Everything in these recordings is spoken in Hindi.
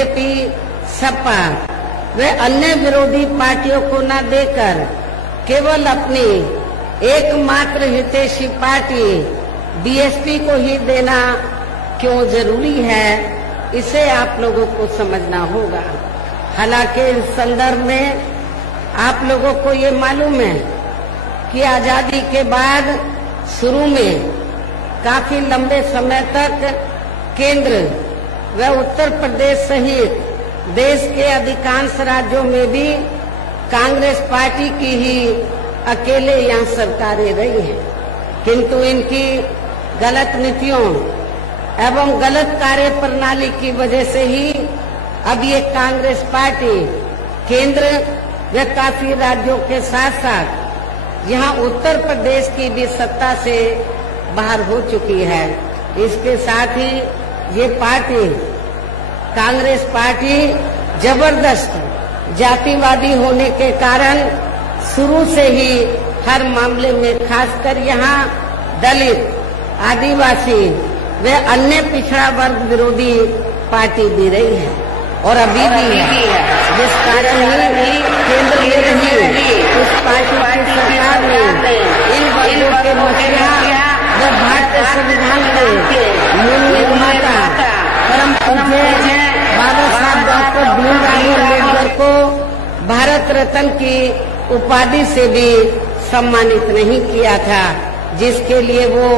बीजेपी, सपा व अन्य विरोधी पार्टियों को न देकर केवल अपनी एकमात्र हितैषी पार्टी बीएसपी को ही देना क्यों जरूरी है, इसे आप लोगों को समझना होगा। हालांकि इस संदर्भ में आप लोगों को ये मालूम है कि आजादी के बाद शुरू में काफी लंबे समय तक केंद्र व उत्तर प्रदेश सहित देश के अधिकांश राज्यों में भी कांग्रेस पार्टी की ही अकेले यहाँ सरकारें रही हैं, किंतु इनकी गलत नीतियों एवं गलत कार्य प्रणाली की वजह से ही अब ये कांग्रेस पार्टी केंद्र व काफी राज्यों के साथ साथ यहाँ उत्तर प्रदेश की भी सत्ता से बाहर हो चुकी है। इसके साथ ही ये पार्टी कांग्रेस पार्टी जबरदस्त जातिवादी होने के कारण शुरू से ही हर मामले में खासकर यहाँ दलित, आदिवासी वे अन्य पिछड़ा वर्ग विरोधी पार्टी भी रही है और अभी भी है, जिस कारण ही केंद्र में रही उस पार्टी की सरकार ने इन वर्गों के मसीहा व भारतीय संविधान के मूल निर्माता परम पूज्य बाबा साहब डॉक्टर भीमराव अम्बेडकर को भारत रत्न की उपाधि से भी सम्मानित नहीं किया था, जिसके लिए वो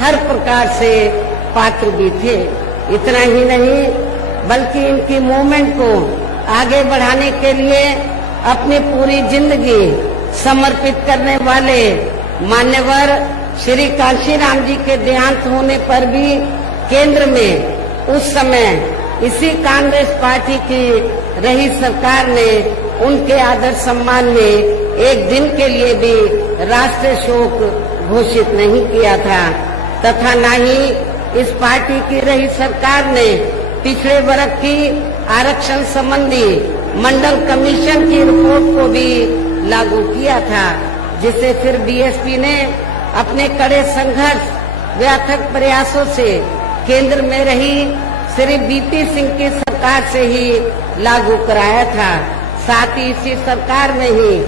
हर प्रकार से पात्र भी थे। इतना ही नहीं बल्कि इनकी मूवमेंट को आगे बढ़ाने के लिए अपनी पूरी जिंदगी समर्पित करने वाले मान्यवर श्री कांशीराम जी के देहांत होने पर भी केंद्र में उस समय इसी कांग्रेस पार्टी की रही सरकार ने उनके आदर सम्मान में एक दिन के लिए भी राष्ट्रीय शोक घोषित नहीं किया था, तथा न ही इस पार्टी की रही सरकार ने पिछड़े वर्ग की आरक्षण संबंधी मंडल कमीशन की रिपोर्ट को भी लागू किया था, जिसे फिर बीएसपी ने अपने कड़े संघर्ष व अथक प्रयासों से केंद्र में रही श्री बीपी सिंह की सरकार से ही लागू कराया था। साथ ही इसी सरकार में ही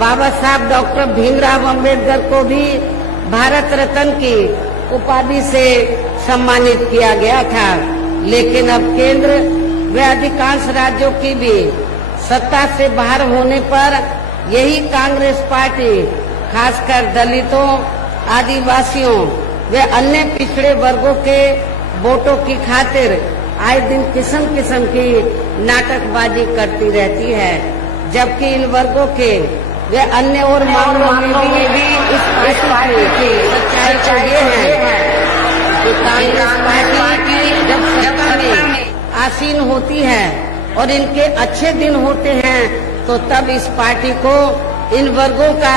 बाबा साहब डॉक्टर भीमराव अम्बेडकर को भी भारत रत्न की उपाधि से सम्मानित किया गया था। लेकिन अब केंद्र व अधिकांश राज्यों की भी सत्ता से बाहर होने पर यही कांग्रेस पार्टी खासकर दलितों, आदिवासियों व अन्य पिछड़े वर्गों के वोटों की खातिर आए दिन किस्म किस्म की नाटकबाजी करती रहती है, जबकि इन वर्गों के वे अन्य और मामलों में भी इस पार्टी की सच्चाई तो ये है कि कांग्रेस पार्टी जब सत्ता में आसीन होती है और इनके अच्छे दिन होते हैं तो तब इस पार्टी को इन वर्गों का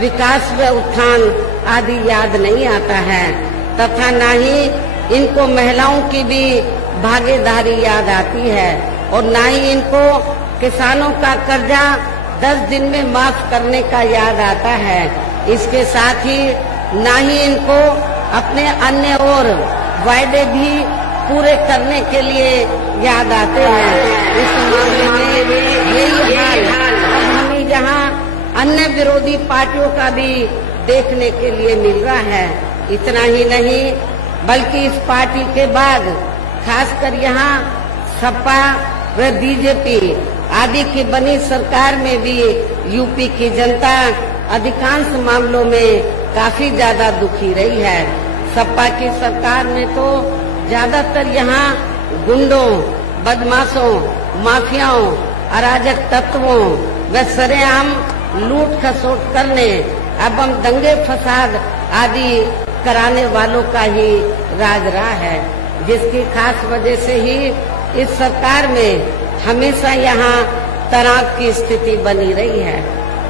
विकास व उत्थान आदि याद नहीं आता है, तथा न ही इनको महिलाओं की भी भागीदारी याद आती है और न ही इनको किसानों का कर्जा 10 दिन में माफ करने का याद आता है। इसके साथ ही न ही इनको अपने अन्य और वायदे भी पूरे करने के लिए याद आते हैं। इस मामले में यही हाल अब हमें यहाँ अन्य विरोधी पार्टियों का भी देखने के लिए मिल रहा है। इतना ही नहीं बल्कि इस पार्टी के बाद खासकर यहाँ सपा व बीजेपी आदि की बनी सरकार में भी यूपी की जनता अधिकांश मामलों में काफी ज्यादा दुखी रही है। सपा की सरकार में तो ज्यादातर यहाँ गुंडों, बदमाशों, माफियाओं, अराजक तत्वों व सरेआम लूट खसोट करने एवं दंगे फसाद आदि कराने वालों का ही राज रहा है, जिसकी खास वजह से ही इस सरकार में हमेशा यहाँ तनाव की स्थिति बनी रही है।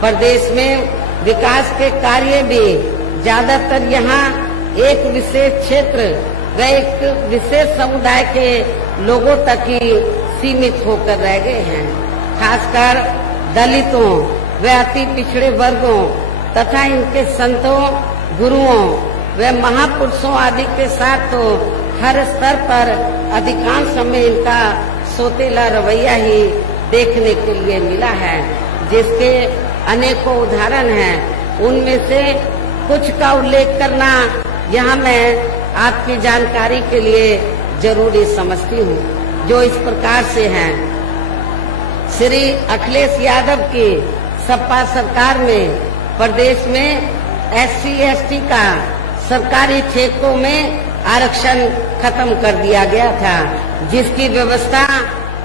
प्रदेश में विकास के कार्य भी ज्यादातर यहाँ एक विशेष क्षेत्र व एक विशेष समुदाय के लोगों तक ही सीमित होकर रह गए हैं। खासकर दलितों व अति पिछड़े वर्गों तथा इनके संतों, गुरुओं व महापुरुषों आदि के साथ तो हर स्तर पर अधिकांश समय इनका सोतेला रवैया ही देखने के लिए मिला है, जिसके अनेकों उदाहरण हैं। उनमें से कुछ का उल्लेख करना यहाँ मैं आपकी जानकारी के लिए जरूरी समझती हूँ, जो इस प्रकार से हैं। श्री अखिलेश यादव की सपा सरकार में प्रदेश में SC/ST का सरकारी ठेकों में आरक्षण खत्म कर दिया गया था, जिसकी व्यवस्था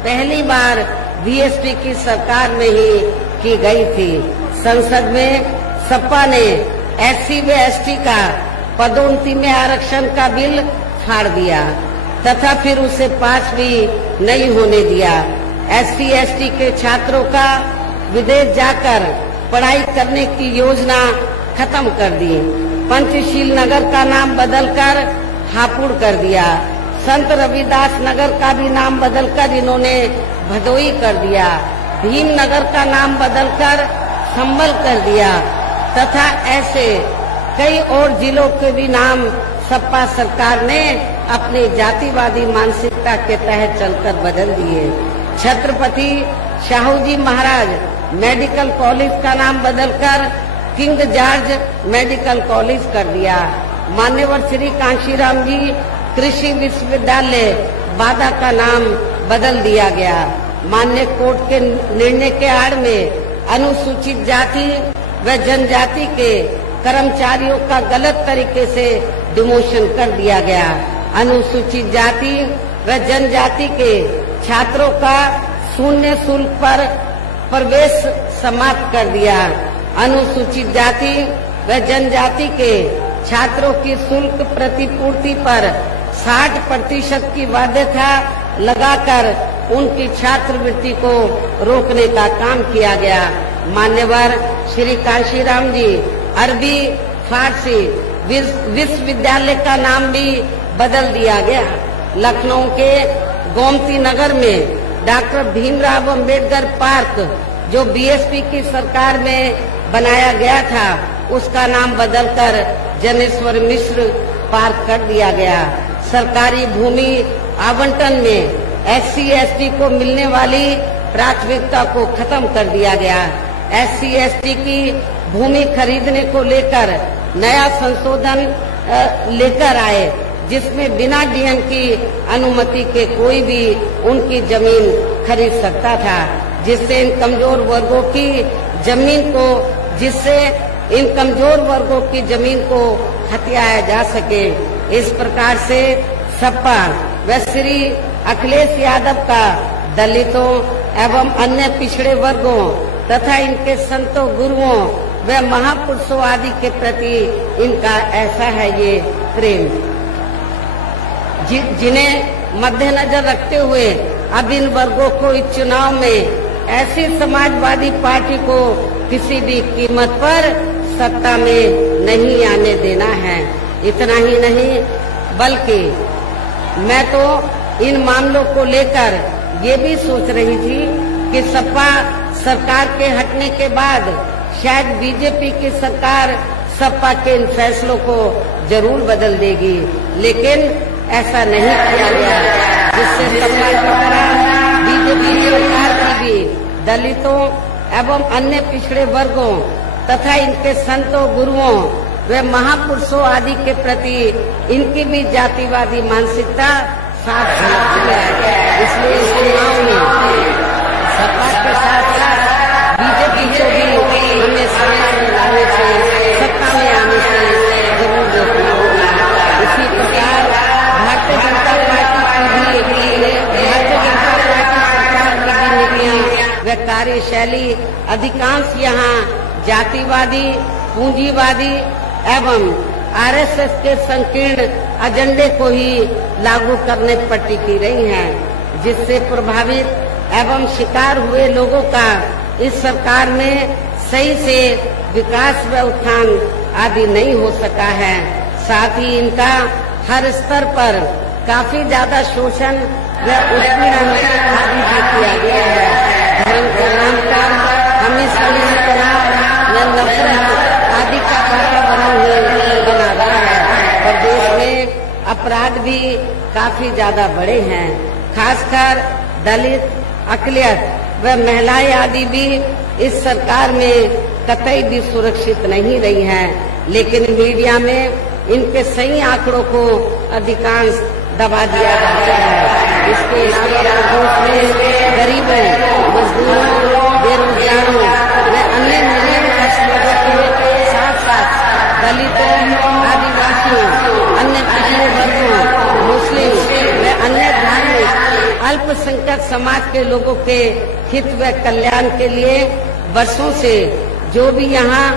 पहली बार BSP की सरकार में ही की गई थी। संसद में सपा ने SC/ST का पदोन्नति में आरक्षण का बिल फाड़ दिया तथा फिर उसे पास भी नहीं होने दिया। SC/ST के छात्रों का विदेश जाकर पढ़ाई करने की योजना खत्म कर दी। पंचशील नगर का नाम बदलकर हापुड़ कर दिया। संत रविदास नगर का भी नाम बदलकर इन्होंने भदोई कर दिया। भीम नगर का नाम बदलकर संभल कर दिया तथा ऐसे कई और जिलों के भी नाम सपा सरकार ने अपनी जातिवादी मानसिकता के तहत चलकर बदल दिए। छत्रपति शाहूजी महाराज मेडिकल कॉलेज का नाम बदलकर किंग जॉर्ज मेडिकल कॉलेज कर दिया। मान्यवर श्री कांशीराम जी कृषि विश्वविद्यालय बादा का नाम बदल दिया गया। मान्य कोर्ट के निर्णय के आड़ में अनुसूचित जाति व जनजाति के कर्मचारियों का गलत तरीके से डिमोशन कर दिया गया। अनुसूचित जाति व जनजाति के छात्रों का शून्य शुल्क पर प्रवेश समाप्त कर दिया। अनुसूचित जाति व जनजाति के छात्रों की शुल्क प्रतिपूर्ति पर 60% की बाध्यता लगाकर उनकी छात्रवृत्ति को रोकने का काम किया गया। मान्यवर श्री कांशीराम जी अरबी फारसी विश्वविद्यालय का नाम भी बदल दिया गया। लखनऊ के गोमती नगर में डॉक्टर भीमराव अंबेडकर पार्क जो BSP की सरकार में बनाया गया था, उसका नाम बदलकर जनेश्वर मिश्र पार्क कर दिया गया। सरकारी भूमि आवंटन में SC/ST को मिलने वाली प्राथमिकता को खत्म कर दिया गया। SC/ST की भूमि खरीदने को लेकर नया संशोधन लेकर आए, जिसमें बिना DM की अनुमति के कोई भी उनकी जमीन खरीद सकता था, जिससे इन कमजोर वर्गों की जमीन को हथियाया जा सके। इस प्रकार से सपा व श्री अखिलेश यादव का दलितों एवं अन्य पिछड़े वर्गों तथा इनके संतों, गुरुओं व महापुरुषों आदि के प्रति इनका ऐसा है ये प्रेम, जिन्हें मद्देनजर रखते हुए अब इन वर्गों को इस चुनाव में ऐसी समाजवादी पार्टी को किसी भी कीमत पर सत्ता में नहीं आने देना है। इतना ही नहीं, बल्कि मैं तो इन मामलों को लेकर ये भी सोच रही थी कि सपा सरकार के हटने के बाद शायद BJP की सरकार सपा के इन फैसलों को जरूर बदल देगी, लेकिन ऐसा नहीं किया गया, जिससे सपा द्वारा BJP सरकार की भी दलितों एवं अन्य पिछड़े वर्गों तथा इनके संतों, गुरुओं व महापुरुषों आदि के प्रति इनकी भी जातिवादी मानसिकता साफ झलकती है। इसलिए इस चुनाव में सपा के साथ साथ BJP को भी हमें समाज में लाने से, सत्ता में आने से जरूर रोकना होगा। इसी प्रकार भारतीय जनता पार्टी की नीतियाँ व कार्यशैली अधिकांश यहाँ जातिवादी, पूंजीवादी एवं RSS के संकीर्ण एजेंडे को ही लागू करने पर टिकी रही हैं, जिससे प्रभावित एवं शिकार हुए लोगों का इस सरकार में सही से विकास व उत्थान आदि नहीं हो सका है। साथ ही इनका हर स्तर पर काफी ज्यादा शोषण व उत्पीड़न आदि भी किया गया है। धर्म के नाम पर हमेशा नफरत आदि का वातावरण बना रहा है। प्रदेश में अपराध भी काफी ज्यादा बढ़े हैं, खासकर दलित, अकलियत व महिलाएं आदि भी इस सरकार में कतई भी सुरक्षित नहीं रही हैं, लेकिन मीडिया में इनके सही आंकड़ों को अधिकांश दबा दिया जाता है। इसके गरीबों, मजदूरों, बेरोजगारों व अन्य लोगों के साथ साथ दलितों, आदिवासियों, अन्य पिछड़े वर्गों, मुस्लिम व अन्य धार्मिक अल्पसंख्यक समाज के लोगों के हित व कल्याण के लिए वर्षों से जो भी यहाँ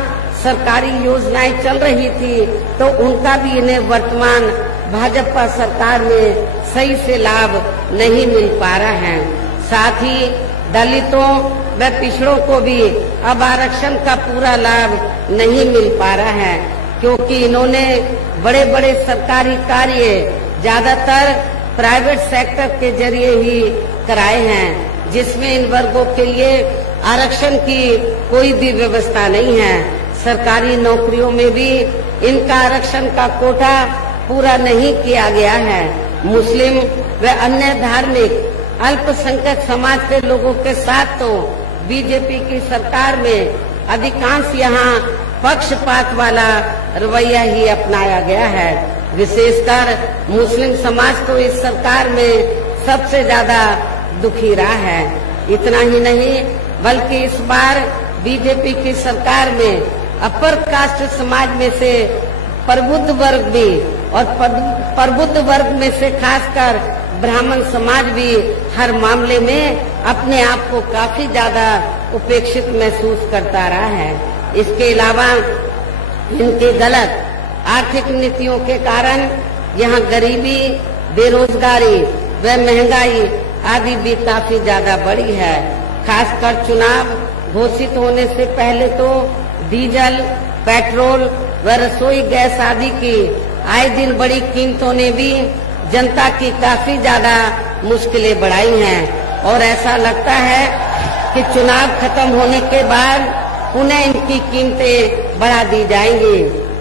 सरकारी योजनाएं चल रही थी, तो उनका भी इन्हें वर्तमान भाजपा सरकार में सही से लाभ नहीं मिल पा रहा है। साथ ही दलितों व पिछड़ों को भी अब आरक्षण का पूरा लाभ नहीं मिल पा रहा है, क्योंकि इन्होंने बड़े बड़े सरकारी कार्य ज्यादातर प्राइवेट सेक्टर के जरिए ही कराए हैं, जिसमें इन वर्गों के लिए आरक्षण की कोई भी व्यवस्था नहीं है। सरकारी नौकरियों में भी इनका आरक्षण का कोटा पूरा नहीं किया गया है। मुस्लिम व अन्य धार्मिक अल्पसंख्यक समाज के लोगों के साथ तो बीजेपी की सरकार में अधिकांश यहाँ पक्षपात वाला रवैया ही अपनाया गया है। विशेषकर मुस्लिम समाज तो इस सरकार में सबसे ज्यादा दुखी रहा है। इतना ही नहीं, बल्कि इस बार बीजेपी की सरकार में अपर कास्ट समाज में से प्रबुद्ध वर्ग भी और प्रबुद्ध वर्ग में से खासकर ब्राह्मण समाज भी हर मामले में अपने आप को काफी ज्यादा उपेक्षित महसूस करता रहा है। इसके अलावा इनके गलत आर्थिक नीतियों के कारण यहाँ गरीबी, बेरोजगारी व महंगाई आदि भी काफी ज्यादा बढ़ी है। खासकर चुनाव घोषित होने से पहले तो डीजल, पेट्रोल व रसोई गैस आदि की आए दिन बड़ी कीमतों ने भी जनता की काफी ज्यादा मुश्किलें बढ़ाई हैं, और ऐसा लगता है कि चुनाव खत्म होने के बाद पुनः इनकी कीमतें बढ़ा दी जाएंगी।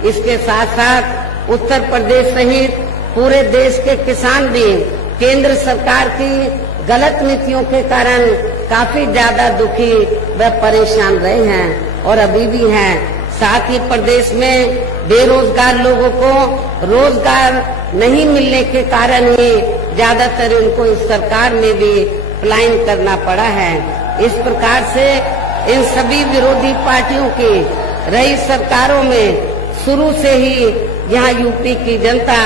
इसके साथ साथ उत्तर प्रदेश सहित पूरे देश के किसान भी केंद्र सरकार की गलत नीतियों के कारण काफी ज्यादा दुखी व परेशान रहे हैं और अभी भी हैं। साथ ही प्रदेश में बेरोजगार लोगों को रोजगार नहीं मिलने के कारण ही ज्यादातर इनको इस सरकार में भी पलायन करना पड़ा है। इस प्रकार से इन सभी विरोधी पार्टियों की रही सरकारों में शुरू से ही यहाँ यूपी की जनता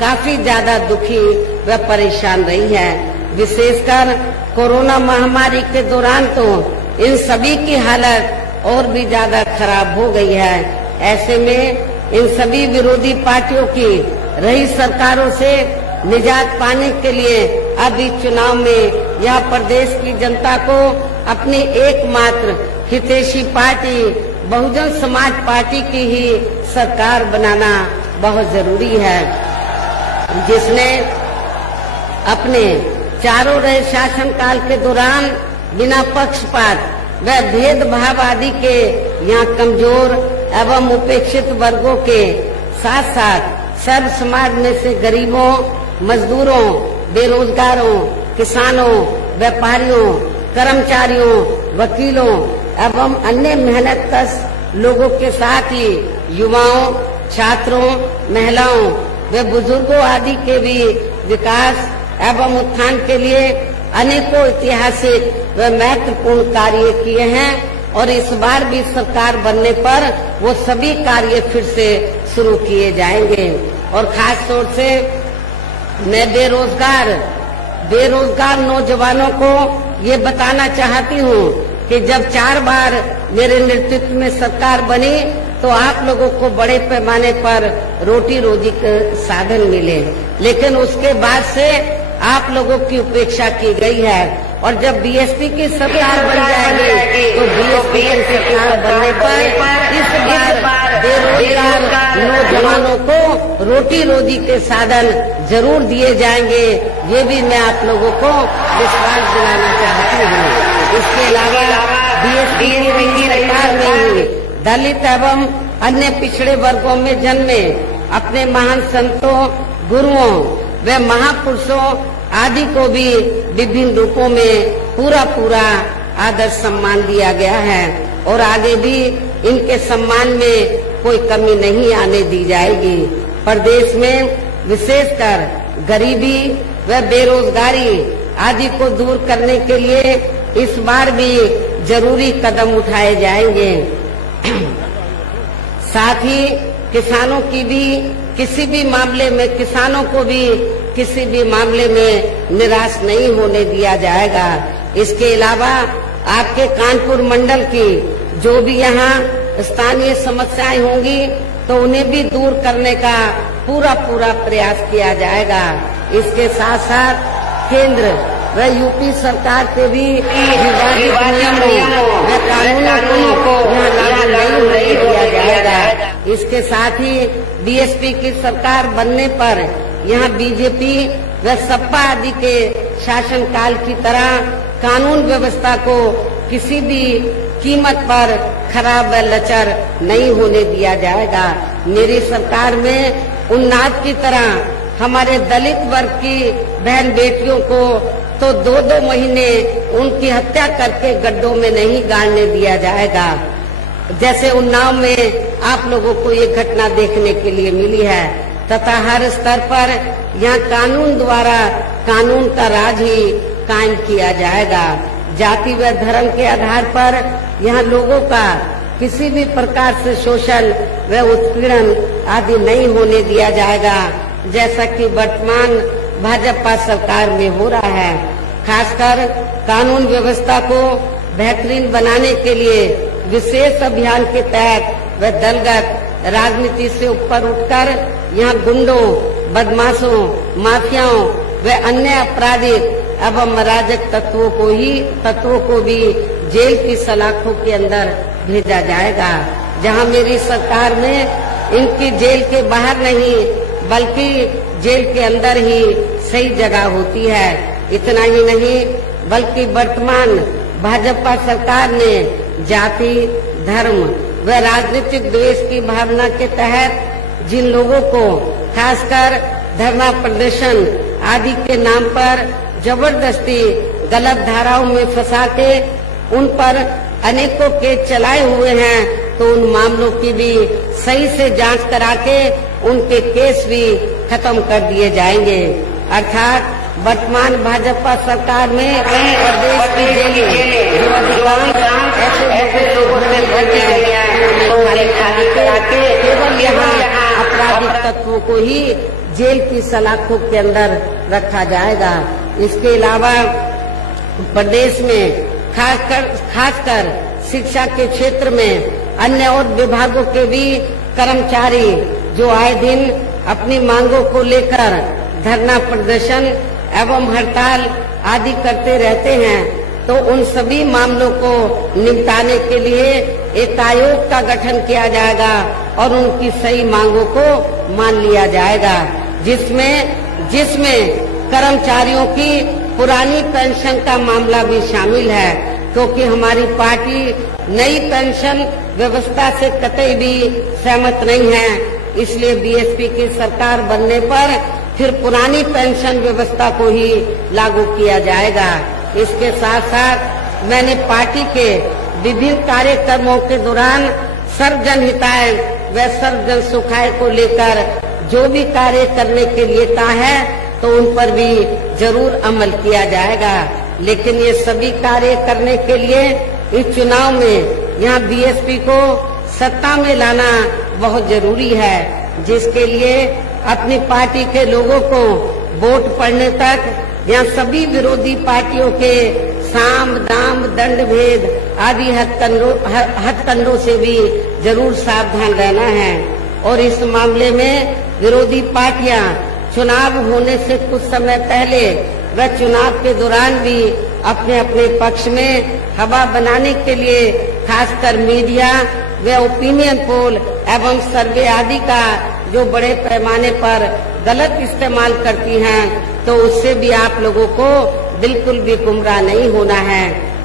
काफी ज्यादा दुखी व परेशान रही है। विशेषकर कोरोना महामारी के दौरान तो इन सभी की हालत और भी ज्यादा खराब हो गई है। ऐसे में इन सभी विरोधी पार्टियों की रही सरकारों से निजात पाने के लिए अभी चुनाव में यह प्रदेश की जनता को अपनी एकमात्र हितैषी पार्टी बहुजन समाज पार्टी की ही सरकार बनाना बहुत जरूरी है, जिसने अपने चारों रहे शासनकाल के दौरान बिना पक्षपात व भेदभाव आदि के यहाँ कमजोर एवं उपेक्षित वर्गों के साथ साथ सर्व समाज में से गरीबों, मजदूरों, बेरोजगारों, किसानों, व्यापारियों, कर्मचारियों, वकीलों एवं अन्य मेहनतकश लोगों के साथ ही युवाओं, छात्रों, महिलाओं व बुजुर्गों आदि के भी विकास एवं उत्थान के लिए अनेकों ऐतिहासिक व महत्वपूर्ण कार्य किए हैं, और इस बार भी सरकार बनने पर वो सभी कार्य फिर से शुरू किए जाएंगे। और खास तौर से मैं बेरोजगार नौजवानों को ये बताना चाहती हूँ कि जब 4 बार मेरे नेतृत्व में सरकार बनी तो आप लोगों को बड़े पैमाने पर रोटी रोजी के साधन मिले, लेकिन उसके बाद से आप लोगों की उपेक्षा की गई है। और जब बीएसपी की सरकार बन जाएगी तो बीएसपी की सरकार बनने पर इस बार बेरोजगार नौजवानों को रोटी रोजी के साधन जरूर दिए जाएंगे, ये भी मैं आप लोगों को विश्वास दिलाना चाहती हूँ। इसके अलावा बीएसपी की सरकार में ही दलित एवं अन्य पिछड़े वर्गों में जन्मे अपने महान संतों, गुरुओं व महापुरुषों आदि को भी विभिन्न रूपों में पूरा आदर सम्मान दिया गया है और आगे भी इनके सम्मान में कोई कमी नहीं आने दी जाएगी। प्रदेश में विशेषकर गरीबी व बेरोजगारी आदि को दूर करने के लिए इस बार भी जरूरी कदम उठाए जाएंगे। साथ ही किसानों की भी किसी भी मामले में किसानों को भी किसी भी मामले में निराश नहीं होने दिया जाएगा। इसके अलावा आपके कानपुर मंडल की जो भी यहाँ स्थानीय समस्याएं होंगी तो उन्हें भी दूर करने का पूरा प्रयास किया जाएगा। इसके साथ साथ केंद्र व यूपी सरकार के भी विवादित नियमों व कानूनों को यहाँ लागू नहीं किया जाएगा। इसके साथ ही बीएसपी की सरकार बनने पर यहाँ बीजेपी व सपा आदि के शासनकाल की तरह कानून व्यवस्था को किसी भी कीमत पर खराब व लचर नहीं होने दिया जाएगा। मेरी सरकार में उन्नाद की तरह हमारे दलित वर्ग की बहन बेटियों को तो 2-2 महीने उनकी हत्या करके गड्ढों में नहीं गाड़ने दिया जाएगा। जैसे उन्नाव में आप लोगों को ये घटना देखने के लिए मिली है तथा हर स्तर पर यहाँ कानून द्वारा कानून का राज ही कायम किया जाएगा। जाति व धर्म के आधार पर यहाँ लोगों का किसी भी प्रकार से शोषण व उत्पीड़न आदि नहीं होने दिया जाएगा, जैसा कि वर्तमान भाजपा सरकार में हो रहा है। खासकर कानून व्यवस्था को बेहतरीन बनाने के लिए विशेष अभियान के तहत व दलगत राजनीति से ऊपर उठकर यहाँ गुंडों, बदमाशों, माफियाओं व अन्य आपराधिक एवं अराजक तत्वों को भी जेल की सलाखों के अंदर भेजा जाएगा। जहां मेरी सरकार में इनकी जेल के बाहर नहीं बल्कि जेल के अंदर ही सही जगह होती है। इतना ही नहीं बल्कि वर्तमान भाजपा सरकार ने जाति, धर्म व राजनीतिक द्वेष की भावना के तहत जिन लोगों को खासकर धरना प्रदर्शन आदि के नाम पर जबरदस्ती गलत धाराओं में फंसा के उन पर अनेकों केस चलाए हुए हैं तो उन मामलों की भी सही से जांच करा के उनके केस भी खत्म कर दिए जाएंगे। अर्थात वर्तमान भाजपा सरकार में प्रदेश की जेलें जो अधिकांश ऐसे लोगों को केवल यहाँ आपराधिक तत्वों को ही जेल की सलाखों के अंदर रखा जाएगा। इसके अलावा प्रदेश में खासकर शिक्षा के क्षेत्र में अन्य और विभागों के भी कर्मचारी जो आए दिन अपनी मांगों को लेकर धरना प्रदर्शन एवं हड़ताल आदि करते रहते हैं तो उन सभी मामलों को निपटाने के लिए एक आयोग का गठन किया जाएगा और उनकी सही मांगों को मान लिया जाएगा, जिसमें कर्मचारियों की पुरानी पेंशन का मामला भी शामिल है, क्योंकि हमारी पार्टी नई पेंशन व्यवस्था से कतई भी सहमत नहीं है। इसलिए बीएसपी की सरकार बनने पर फिर पुरानी पेंशन व्यवस्था को ही लागू किया जाएगा। इसके साथ साथ मैंने पार्टी के विभिन्न कार्यक्रमों के दौरान सर्वजन हिताय व सर्वजन सुखाय को लेकर जो भी कार्य करने के लिए कहा है तो उन पर भी जरूर अमल किया जाएगा। लेकिन ये सभी कार्य करने के लिए इस चुनाव में यहाँ बीएसपी को सत्ता में लाना बहुत जरूरी है, जिसके लिए अपनी पार्टी के लोगों को वोट पड़ने तक यहाँ सभी विरोधी पार्टियों के साम दाम दंड भेद आदि हथकंडों से भी जरूर सावधान रहना है। और इस मामले में विरोधी पार्टियां चुनाव होने से कुछ समय पहले व चुनाव के दौरान भी अपने अपने पक्ष में हवा बनाने के लिए खासकर मीडिया व ओपिनियन पोल एवं सर्वे आदि का जो बड़े पैमाने पर गलत इस्तेमाल करती हैं तो उससे भी आप लोगों को बिल्कुल भी गुमराह नहीं होना है।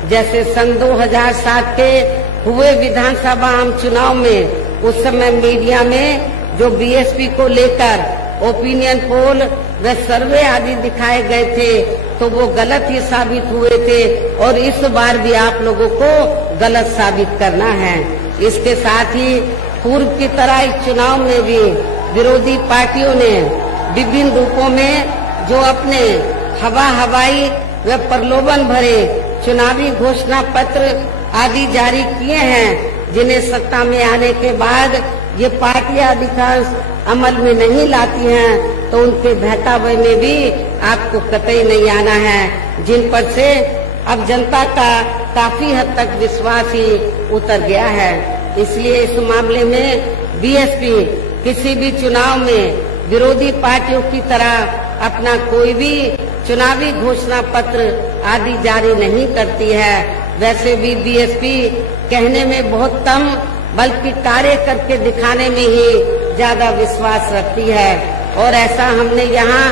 जैसे सन 2007 के हुए विधानसभा आम चुनाव में उस समय मीडिया में जो बीएसपी को लेकर ओपिनियन पोल व सर्वे आदि दिखाए गए थे तो वो गलत ही साबित हुए थे और इस बार भी आप लोगों को गलत साबित करना है। इसके साथ ही पूर्व की तरह इस चुनाव में भी विरोधी पार्टियों ने विभिन्न रूपों में जो अपने हवाई व प्रलोभन भरे चुनावी घोषणा पत्र आदि जारी किए हैं, जिन्हें सत्ता में आने के बाद ये पार्टियां अधिकांश अमल में नहीं लाती हैं, तो उनके बहकावे में भी आपको कतई नहीं आना है, जिन पर से अब जनता का काफी हद तक विश्वास ही उतर गया है। इसलिए इस मामले में बीएसपी किसी भी चुनाव में विरोधी पार्टियों की तरह अपना कोई भी चुनावी घोषणा पत्र आदि जारी नहीं करती है। वैसे भी बीएसपी कहने में बहुत कम बल्कि कार्य करके दिखाने में ही ज्यादा विश्वास रखती है और ऐसा हमने यहाँ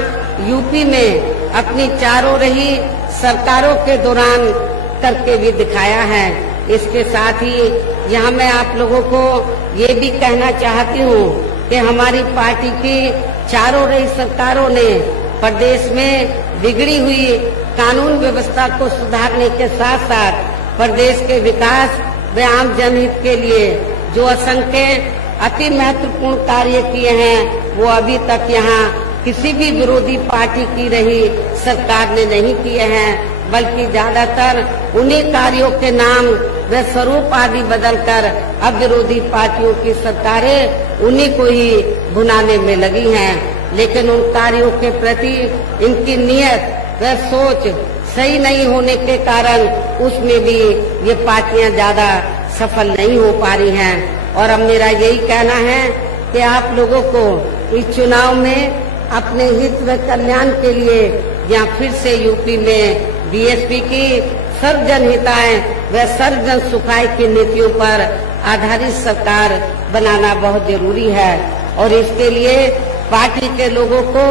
यूपी में अपनी चारों रही सरकारों के दौरान करके भी दिखाया है। इसके साथ ही यहाँ मैं आप लोगों को ये भी कहना चाहती हूँ कि हमारी पार्टी की चारों रही सरकारों ने प्रदेश में बिगड़ी हुई कानून व्यवस्था को सुधारने के साथ साथ प्रदेश के विकास व आम जनहित के लिए जो असंख्य अति महत्वपूर्ण कार्य किए हैं, वो अभी तक यहाँ किसी भी विरोधी पार्टी की रही सरकार ने नहीं किए हैं, बल्कि ज्यादातर उन्हीं कार्यों के नाम व स्वरूप आदि बदलकर अब विरोधी पार्टियों की सरकारें उन्हीं को ही भुनाने में लगी हैं। लेकिन उन कार्यों के प्रति इनकी नीयत व सोच सही नहीं होने के कारण उसमें भी ये पार्टियां ज्यादा सफल नहीं हो पा रही हैं। और अब मेरा यही कहना है कि आप लोगों को इस चुनाव में अपने हित व कल्याण के लिए या फिर से यूपी में बीएसपी की सर्व जनहिताय व सर्व जन सुखाय की नीतियों पर आधारित सरकार बनाना बहुत जरूरी है। और इसके लिए पार्टी के लोगों को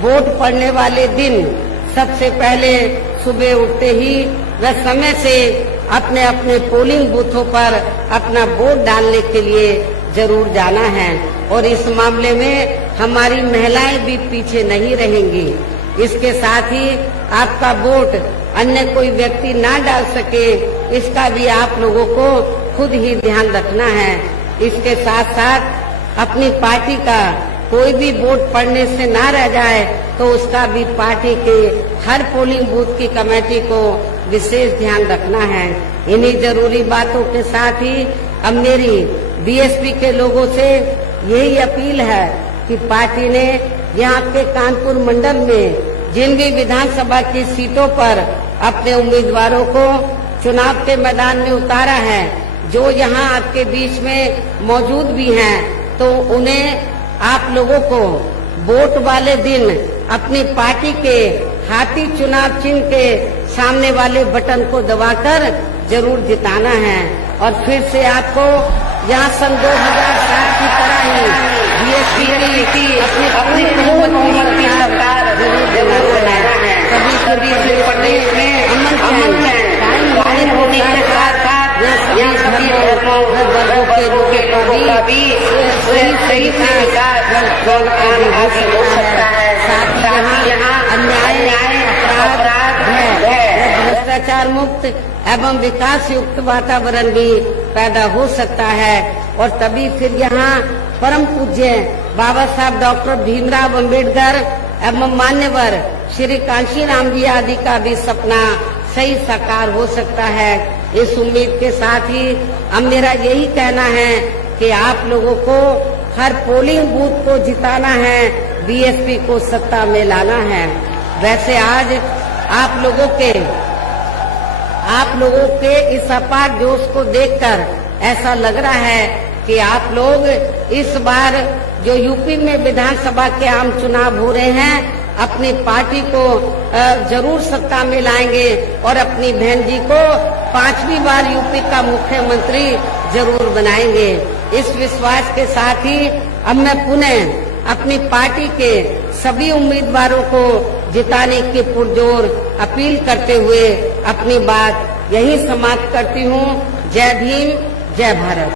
वोट पड़ने वाले दिन सबसे पहले सुबह उठते ही व समय से अपने अपने पोलिंग बूथों पर अपना वोट डालने के लिए जरूर जाना है। और इस मामले में हमारी महिलाएं भी पीछे नहीं रहेंगी। इसके साथ ही आपका वोट अन्य कोई व्यक्ति ना डाल सके, इसका भी आप लोगों को खुद ही ध्यान रखना है। इसके साथ साथ अपनी पार्टी का कोई भी वोट पड़ने से ना रह जाए तो उसका भी पार्टी के हर पोलिंग बूथ की कमेटी को विशेष ध्यान रखना है। इन्हीं जरूरी बातों के साथ ही अब मेरी बीएसपी के लोगों से यही अपील है कि पार्टी ने यहाँ के कानपुर मंडल में जिन भी विधानसभा की सीटों पर अपने उम्मीदवारों को चुनाव के मैदान में उतारा है, जो यहाँ आपके बीच में मौजूद भी हैं, तो उन्हें आप लोगों को वोट वाले दिन अपनी पार्टी के हाथी चुनाव चिन्ह के सामने वाले बटन को दबाकर जरूर जिताना है। और फिर से आपको यहाँ सन 2007 की तरह ही बीएसपी की अपनी बहुमत की सरकार जरूर बनाना है। कभी प्रदेश में अमन चैन होने के साथ साथ यहाँ सभी वर्गों के लोगों का भी सही हासिल हो सकता है। साथ ही यहाँ अन्याय अपराध भ्रष्टाचार मुक्त एवं विकास युक्त वातावरण भी पैदा हो सकता है। और तभी फिर यहाँ परम पूज्य बाबा साहब डॉक्टर भीमराव अंबेडकर एवं मान्यवर श्री कांशीराम जी आदि का भी सपना सही साकार हो सकता है। इस उम्मीद के साथ ही अब मेरा यही कहना है कि आप लोगों को हर पोलिंग बूथ को जिताना है, बीएसपी को सत्ता में लाना है। वैसे आज आप लोगों के इस अपार जोश को देखकर ऐसा लग रहा है कि आप लोग इस बार जो यूपी में विधानसभा के आम चुनाव हो रहे हैं, अपनी पार्टी को जरूर सत्ता में लाएंगे और अपनी बहन जी को 5वीं बार यूपी का मुख्यमंत्री जरूर बनाएंगे। इस विश्वास के साथ ही अब मैं पुनः अपनी पार्टी के सभी उम्मीदवारों को जिताने की पुरजोर अपील करते हुए अपनी बात यही समाप्त करती हूँ। जय भीम, जय भारत।